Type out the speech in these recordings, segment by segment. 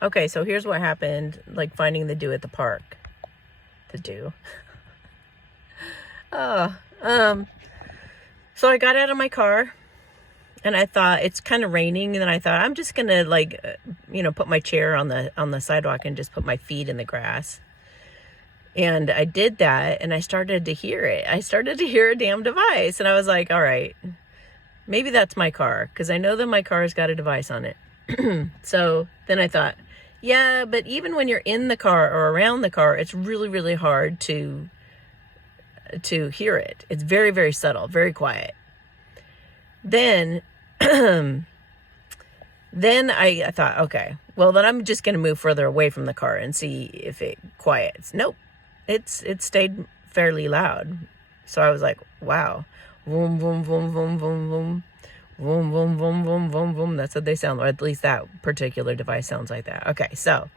Okay, so here's what happened, like finding the dew at the park. The dew. Oh, so I got out of my car and I thought it's kind of raining, and then I thought I'm just gonna put my chair on the sidewalk and just put my feet in the grass. And I did that, and I started to hear it. I started to hear a damn device, and I was like, all right, maybe that's my car, because I know that my car's got a device on it. So then I thought, yeah, but even when you're in the car or around the car, it's really, really hard to hear it. It's very, very subtle, very quiet. Then I thought, okay, well, then I'm just going to move further away from the car and see if it quiets. Nope. It stayed fairly loud. So I was like, wow. Vroom, vroom, vroom, vroom, vroom, vroom. Vroom, vroom, vroom, vroom, vroom, vroom. That's what they sound, or at least that particular device sounds like that. Okay, so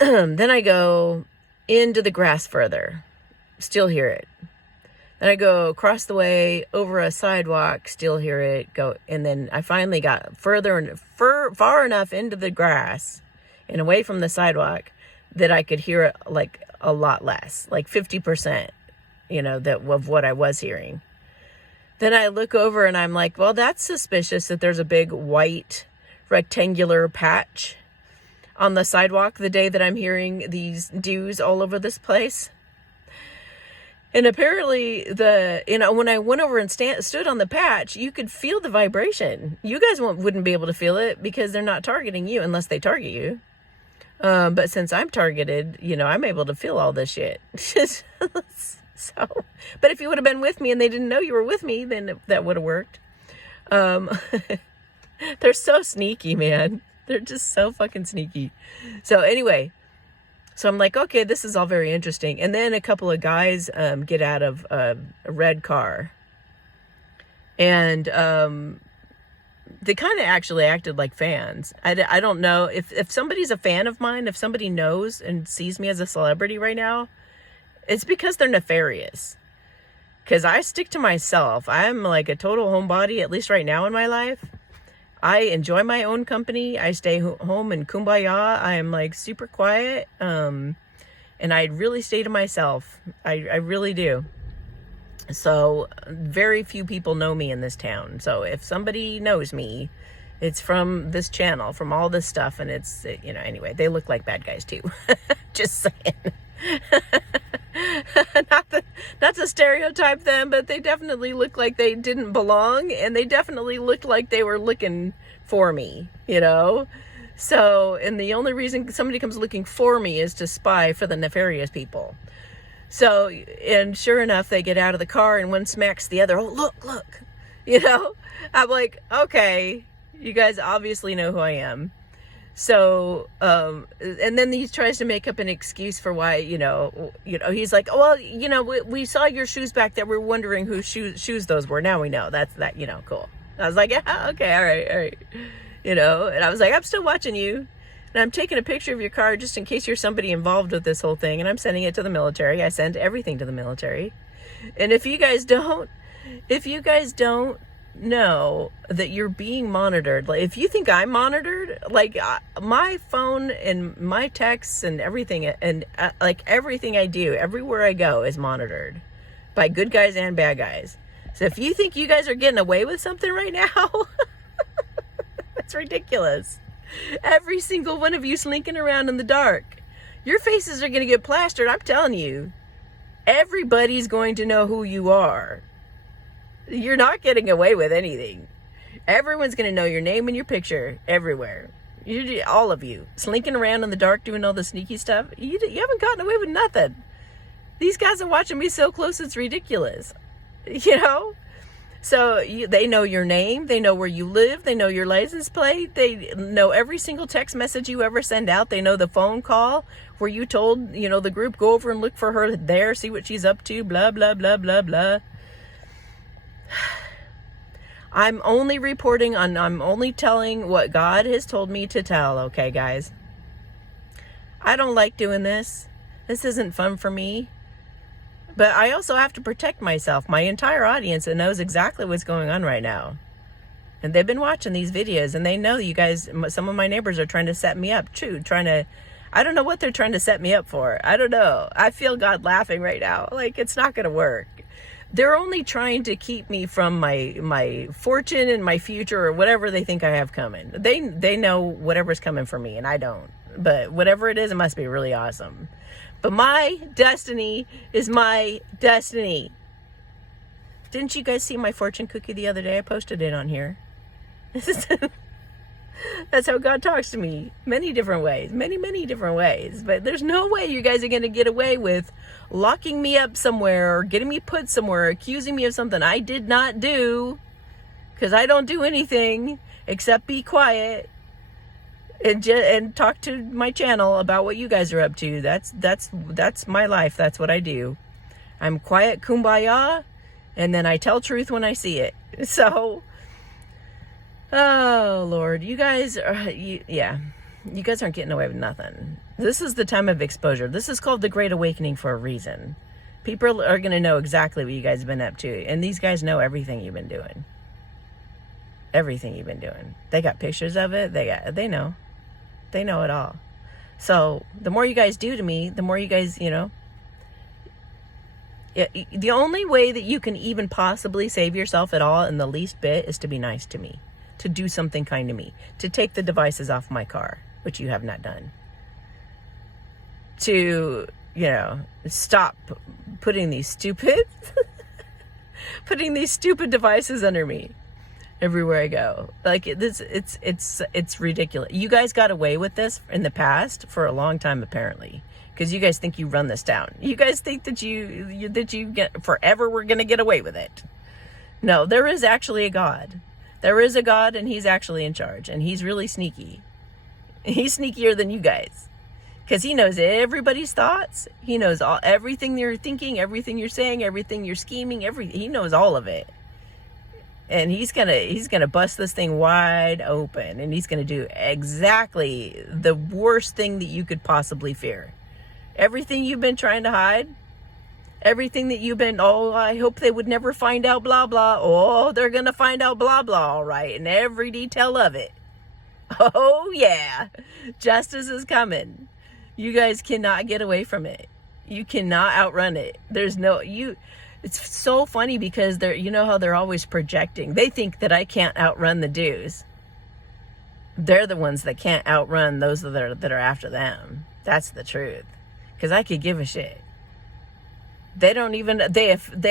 then I go into the grass further. Still hear it. Then I go across the way over a sidewalk, still hear it go. And then I finally got far enough into the grass and away from the sidewalk that I could hear it like a lot less, like 50%, of what I was hearing. Then I look over and I'm like, well, that's suspicious that there's a big white rectangular patch on the sidewalk the day that I'm hearing these dews all over this place. And apparently when I went over and stood on the patch, you could feel the vibration. You guys wouldn't be able to feel it because they're not targeting you unless they target you. But since I'm targeted, I'm able to feel all this shit. So, but if you would have been with me and they didn't know you were with me, then that would have worked. They're so sneaky, man. They're just so fucking sneaky. So anyway, so I'm like, okay, this is all very interesting. And then a couple of guys get out of a red car. And they kind of actually acted like fans. I don't know. If somebody's a fan of mine, if somebody knows and sees me as a celebrity right now, it's because they're nefarious. Because I stick to myself. I'm like a total homebody, at least right now in my life. I enjoy my own company. I stay home in kumbaya. I am like super quiet. And I really stay to myself. I really do. So very few people know me in this town. So if somebody knows me, it's from this channel, from all this stuff. And it's, anyway, they look like bad guys too. Just saying. not to stereotype them, but they definitely look like they didn't belong, and they definitely looked like they were looking for me, So, and the only reason somebody comes looking for me is to spy for the nefarious people. So, and sure enough, they get out of the car and one smacks the other. Oh, look, I'm like, okay, you guys obviously know who I am. So, and then he tries to make up an excuse for why, he's like, oh, well, we saw your shoes back there. We're wondering whose shoes those were. Now we know that's that, cool. I was like, yeah, okay. All right. And I was like, I'm still watching you, and I'm taking a picture of your car just in case you're somebody involved with this whole thing. And I'm sending it to the military. I send everything to the military. And if you guys don't know that you're being monitored, like if you think I'm monitored, like my phone and my texts and everything, and like everything I do everywhere I go is monitored by good guys and bad guys. So if you think you guys are getting away with something right now, that's ridiculous. Every single one of you slinking around in the dark, your faces are going to get plastered. I'm telling you, everybody's going to know who you are. You're not getting away with anything. Everyone's going to know your name and your picture everywhere. All of you slinking around in the dark doing all the sneaky stuff. You haven't gotten away with nothing. These guys are watching me so close, it's ridiculous. So they know your name. They know where you live. They know your license plate. They know every single text message you ever send out. They know the phone call where you told, the group, go over and look for her there, see what she's up to, blah, blah, blah, blah, blah. I'm only I'm only telling what God has told me to tell, okay, guys? I don't like doing this. This isn't fun for me. But I also have to protect myself, my entire audience that knows exactly what's going on right now. And they've been watching these videos, and they know you guys, some of my neighbors are trying to set me up too, I don't know what they're trying to set me up for. I don't know. I feel God laughing right now. Like, it's not going to work. They're only trying to keep me from my fortune and my future, or whatever they think I have coming. They know whatever's coming for me, and I don't. But whatever it is, it must be really awesome. But my destiny is my destiny. Didn't you guys see my fortune cookie the other day? I posted it on here. That's how God talks to me. Many different ways. Many different ways. But there's no way you guys are going to get away with locking me up somewhere or getting me put somewhere, accusing me of something I did not do. Because I don't do anything except be quiet and talk to my channel about what you guys are up to. That's my life. That's what I do. I'm quiet, kumbaya, and then I tell truth when I see it. So, oh Lord, you guys you guys aren't getting away with nothing. This is the time of exposure. This is called the Great Awakening for a reason. People are going to know exactly what you guys have been up to, and these guys know everything you've been doing. Everything you've been doing. They got pictures of it. They know it all. So the more you guys do to me, the more you guys, the only way that you can even possibly save yourself at all in the least bit is to be nice to me, to do something kind to me, to take the devices off my car, which you have not done, to, stop putting these stupid devices under me everywhere I go. Like, it's ridiculous. You guys got away with this in the past for a long time, apparently, because you guys think you run this down. You guys think that you get forever. We're gonna get away with it. No, there is actually a God. There is a God, and he's actually in charge, and he's really sneaky. He's sneakier than you guys, because he knows everybody's thoughts. He knows everything you're thinking, everything you're saying, everything you're scheming, he knows all of it. And he's gonna bust this thing wide open, and he's gonna do exactly the worst thing that you could possibly fear. Everything you've been trying to hide, everything that you've been, I hope they would never find out, blah blah. Oh, they're gonna find out, blah blah, all right, and every detail of it. Oh yeah, justice is coming. You guys cannot get away from it. You cannot outrun it. It's so funny because how they're always projecting. They think that I can't outrun the dudes. They're the ones that can't outrun those that are after them. That's the truth. Because I could give a shit. They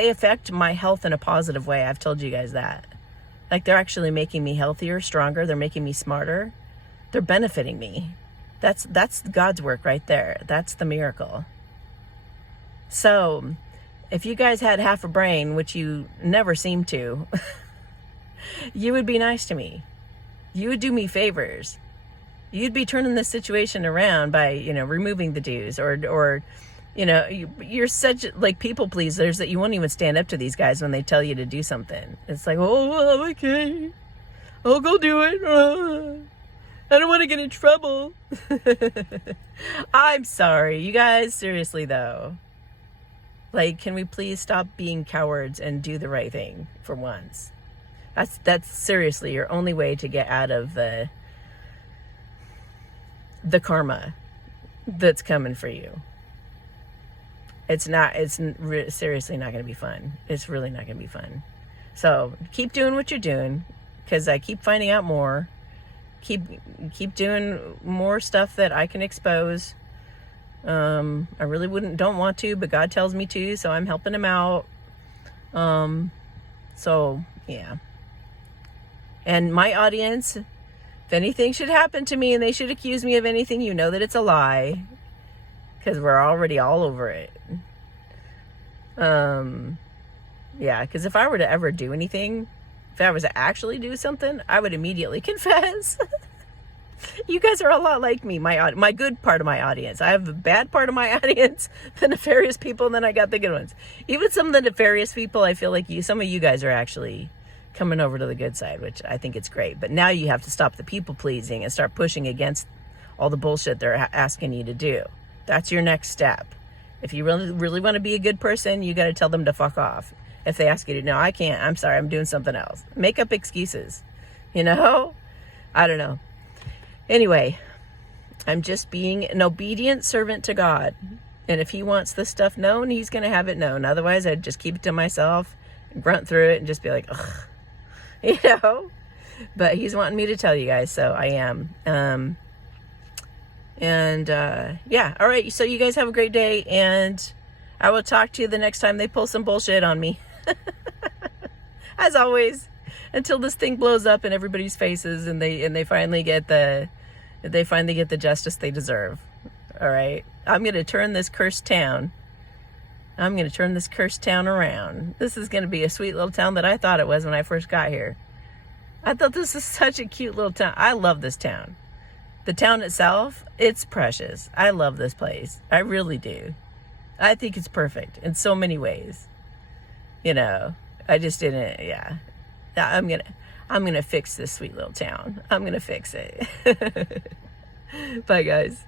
affect my health in a positive way. I've told you guys that. Like, they're actually making me healthier, stronger. They're making me smarter. They're benefiting me. That's God's work right there. That's the miracle. So, if you guys had half a brain, which you never seem to, you would be nice to me. You would do me favors. You'd be turning this situation around by, removing the dues, or you're such like people pleasers that you won't even stand up to these guys when they tell you to do something. It's like, oh, okay, I'll go do it. I don't want to get in trouble. I'm sorry, you guys. Seriously though. Like, can we please stop being cowards and do the right thing for once? That's seriously your only way to get out of the karma that's coming for you. It's seriously not going to be fun. It's really not going to be fun. So keep doing what you're doing, because I keep finding out more. Keep doing more stuff that I can expose. I really don't want to, but God tells me to, so I'm helping him out. So yeah. And my audience, if anything should happen to me and they should accuse me of anything, you know that it's a lie, because we're already all over it. Yeah, because if I were to ever do anything, if I was to actually do something, I would immediately confess. You guys are a lot like me, my good part of my audience. I have the bad part of my audience, the nefarious people, and then I got the good ones. Even some of the nefarious people, I feel like some of you guys are actually coming over to the good side, which I think it's great. But now you have to stop the people pleasing and start pushing against all the bullshit they're asking you to do. That's your next step. If you really want to be a good person, you got to tell them to fuck off. If they ask you to, no, I can't, I'm sorry, I'm doing something else. Make up excuses. you know? I don't know. Anyway, I'm just being an obedient servant to God. And if he wants this stuff known, he's going to have it known. Otherwise, I'd just keep it to myself, grunt through it, and just be like, ugh, you know? But he's wanting me to tell you guys, so I am. Yeah, all right. So you guys have a great day, and I will talk to you the next time they pull some bullshit on me. As always, until this thing blows up in everybody's faces and they finally get the justice they deserve. All right. I'm going to turn this cursed town. I'm going to turn this cursed town around. This is going to be a sweet little town that I thought it was when I first got here. I thought this is such a cute little town. I love this town. The town itself, it's precious. I love this place. I really do. I think it's perfect in so many ways. You know, I just didn't, yeah. I'm gonna fix this sweet little town. I'm gonna fix it. Bye, guys.